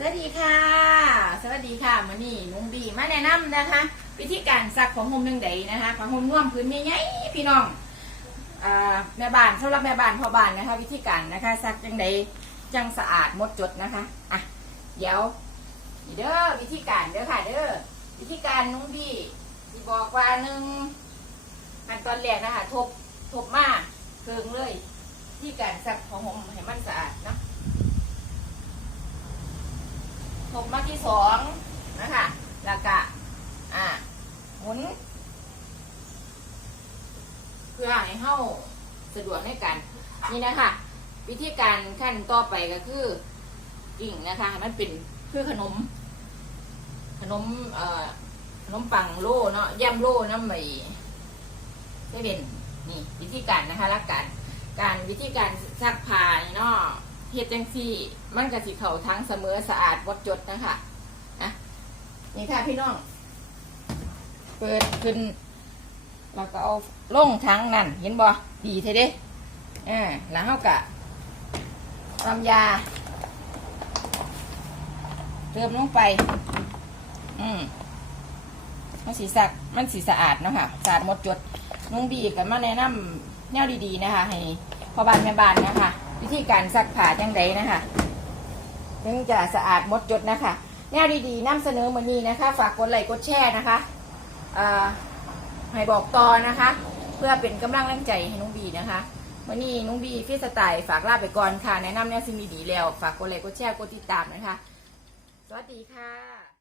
สวัสดีค่ะ สวัสดีค่ะมื่อนี้นุ้งบีมาแนะนำนะคะ วิธีการซักของห่มหนึ่งใดนะคะของห่มน่วมพื้นใหญ่ๆพี่น้องอแม่บ้านสำหรับแม่บ้านพ่อบ้านนะคะ วิธีการนะคะซักจังใดจังสะอาดหมดจดนะคะอะเดี๋ยวเด้อวิธีการเด้อค่ะเด้อวิธีการนุ้งบีที่บอกว่าหนึ่งขั้นตอนแรกนะคะทบทบมากเคืองเลย ที่การซักของห่มให้มันสะอาดเนาะ ผมมาที่สองนะคะแล้วก็อ่าหมุน เพื่อให้เข้าสะดวกในการนี่นะคะ วิธีการขั้นต่อไปก็คือกิ่งนะคะมันเป็นคือขนม ขนมเอ่อขนมปังโล่เนาะย่ำโล่น้ำใหม่ได้เป็นนี่วิธีการนะคะรักการการวิธีการซักผ้าเนาะ เฮ็ดจังซี่ มันก็สิเข้าทั้งเสมอสะอาดบดจดนะคะอะนี่ค่ะพี่น้อง เปิดขึ้นแล้วก็เอาลงทั้งนั่น เห็นบ่ดีเท่เด้อ่าแล้วเฮากะทำยา เติมลงไป อืมมันสีสักมันสีสะอาดเนาะค่ะสะอาดหมดจดนุ่งบีกันมาแนะนำแนวดีๆนะคะ ให้พ่อบ้านแม่บ้านนะคะ วิธีการซักผ้าจังไดนะคะถึงจะสะอาดหมดจดนะคะแนวดีๆนำเสนอมือนี้นะคะ ฝากกดไลค์กดแชร์นะคะอ่าให้บอกต่อนะคะ เพื่อเป็นกำลังแรงใจให้นุ้งบีนะคะมื่อนี้นุ้งบีพี่สไตล์ฝากลาไปก่อนค่ะ แนะนำแนวสิ่งดีๆแล้ว ฝากกดไลค์กดแชร์กดติดตามนะคะ สวัสดีค่ะ